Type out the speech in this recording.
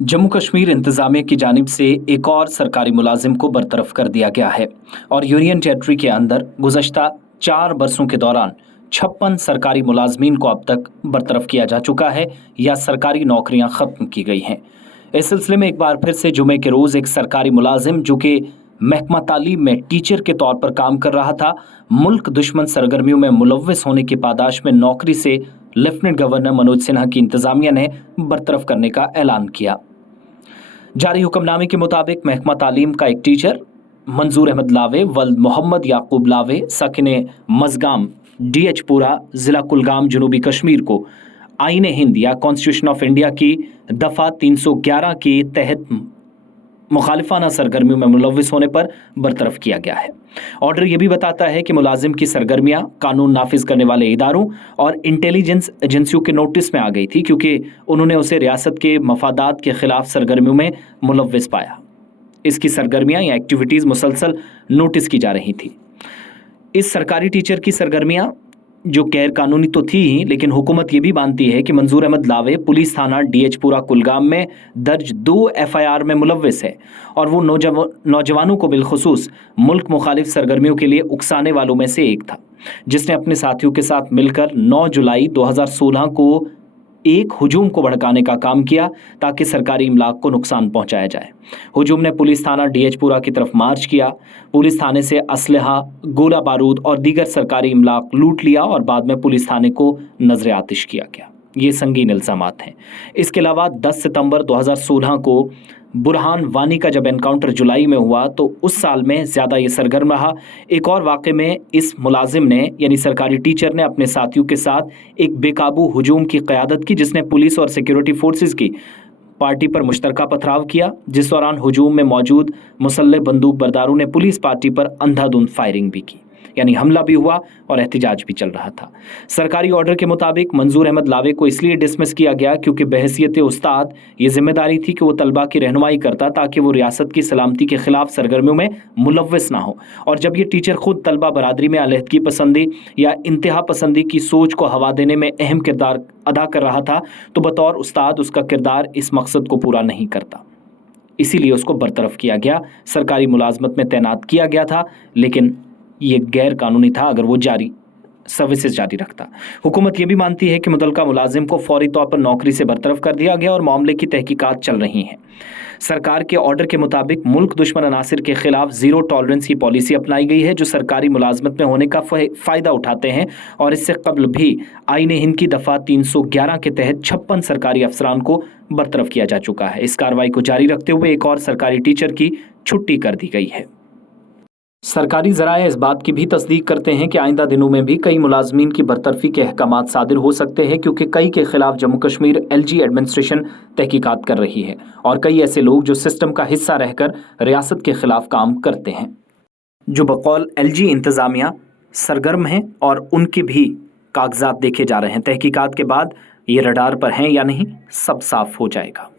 जम्मू कश्मीर इंतजामिया की जानिब से एक और सरकारी मुलाजिम को बरतरफ कर दिया गया है और यूनियन टेरिटरी के अंदर गुज़श्ता 4 बरसों के दौरान 56 सरकारी मुलाजमीन को अब तक बरतरफ किया जा चुका है या सरकारी नौकरियां ख़त्म की गई हैं। इस सिलसिले में एक बार फिर से जुमे के रोज़ एक सरकारी मुलाजिम जो कि महकमा तालीम में टीचर के तौर पर काम कर रहा था, मुल्क दुश्मन सरगर्मियों में मुलव्वस होने की पादाश में नौकरी से लेफ्टिनेंट गवर्नर मनोज सिन्हा की इंतजामिया ने बरतरफ करने का ऐलान किया। जारी हुक्मनामे के मुताबिक महकमा तालीम का एक टीचर मंजूर अहमद लावे वल्द मोहम्मद याकूब लावे साकिने मजगाम DH पुरा ज़िला कुलगाम जनूबी कश्मीर को आईन हिंद या कॉन्स्टिट्यूशन ऑफ इंडिया की दफ़ा 311 के तहत मुखालिफाना सरगर्मियों में मुलव्वस होने पर बरतरफ किया गया है। ऑर्डर यह भी बताता है कि मुलाजिम की सरगर्मियां कानून नाफिज करने वाले इदारों और इंटेलिजेंस एजेंसियों के नोटिस में आ गई थी क्योंकि उन्होंने उसे रियासत के मफादात के खिलाफ सरगर्मियों में मुलव्वस पाया। इसकी सरगर्मियां या एक्टिविटीज़ मुसलसल नोटिस की जा रही थी। इस सरकारी टीचर की सरगर्मियां जो गैर कानूनी तो थी ही, लेकिन हुकूमत ये भी मानती है कि मंजूर अहमद लावे पुलिस थाना DH पुरा कुलगाम में दर्ज 2 FIR में मुलव्वस है और वो नौजवानों को बिलखुसूस मुल्क मुखालिफ सरगर्मियों के लिए उकसाने वालों में से एक था, जिसने अपने साथियों के साथ मिलकर 9 जुलाई 2016 को एक हुजूम को भड़काने का काम किया ताकि सरकारी इमलाक को नुकसान पहुंचाया जाए। हुजूम ने पुलिस थाना DH पुरा की तरफ मार्च किया। पुलिस थाने से असलहा, गोला बारूद और दीगर सरकारी इमलाक लूट लिया और बाद में पुलिस थाने को नजर आतिश किया गया। ये संगीन इल्ज़ामात हैं। इसके अलावा 10 सितंबर 2016 को बुरहान वानी का जब एनकाउंटर जुलाई में हुआ तो उस साल में ज़्यादा ये सरगर्म रहा। एक और वाक़े में इस मुलाजिम ने यानी सरकारी टीचर ने अपने साथियों के साथ एक बेकाबू हुजूम की क़यादत की, जिसने पुलिस और सिक्योरिटी फोर्सेस की पार्टी पर मुश्तरका पथराव किया, जिस दौरान हुजूम में मौजूद मुसल्लह बंदूक बरदारों ने पुलिस पार्टी पर अंधाधुंध फायरिंग भी की, यानी हमला भी हुआ और एहतजाज भी चल रहा था। सरकारी ऑर्डर के मुताबिक मंजूर अहमद लावे को इसलिए डिसमिस किया गया क्योंकि बहैसियत उस्ताद ये जिम्मेदारी थी कि वो तलबा की रहनुमाई करता ताकि वो रियासत की सलामती के खिलाफ सरगर्मियों में मुलव्वस ना हो। और जब ये टीचर खुद तलबा बरादरी में अलहदगी पसंदी या इंतहा पसंदी की सोच को हवा देने में अहम किरदार अदा कर रहा था तो बतौर उस्ताद उसका किरदार इस मकसद को पूरा नहीं करता, इसीलिए उसको बरतरफ किया गया, सरकारी मुलाजमत में तैनात किया गया था, लेकिन ये गैर कानूनी था अगर वो सर्विसेज जारी रखता। हुकूमत ये भी मानती है कि मुतल्लका मुलाजिम को फौरी तौर पर नौकरी से बरतरफ कर दिया गया और मामले की तहकीकात चल रही हैं। सरकार के ऑर्डर के मुताबिक मुल्क दुश्मन अनासिर के खिलाफ ज़ीरो टॉलरेंस की पॉलिसी अपनाई गई है जो सरकारी मुलाजमत में होने का फ़ायदा उठाते हैं और इससे कबल भी आईन हिंद की दफ़ा 311 के तहत 56 सरकारी अफसरान को बरतरफ किया जा चुका है। इस कार्रवाई को जारी रखते हुए एक और सरकारी टीचर की छुट्टी कर दी गई है। सरकारी ज़राए इस बात की भी तस्दीक करते हैं कि आइंदा दिनों में भी कई मुलाजमीन की बरतरफी के अहकामात सादिर हो सकते हैं क्योंकि कई के खिलाफ जम्मू कश्मीर LG एडमिनिस्ट्रेशन तहकीकात कर रही है और कई ऐसे लोग जो सिस्टम का हिस्सा रहकर रियासत के खिलाफ काम करते हैं जो बकौल LG इंतज़ामिया सरगर्म हैं और उनके भी कागजात देखे जा रहे हैं। तहकीकात के बाद ये रडार पर हैं या नहीं, सब साफ हो जाएगा।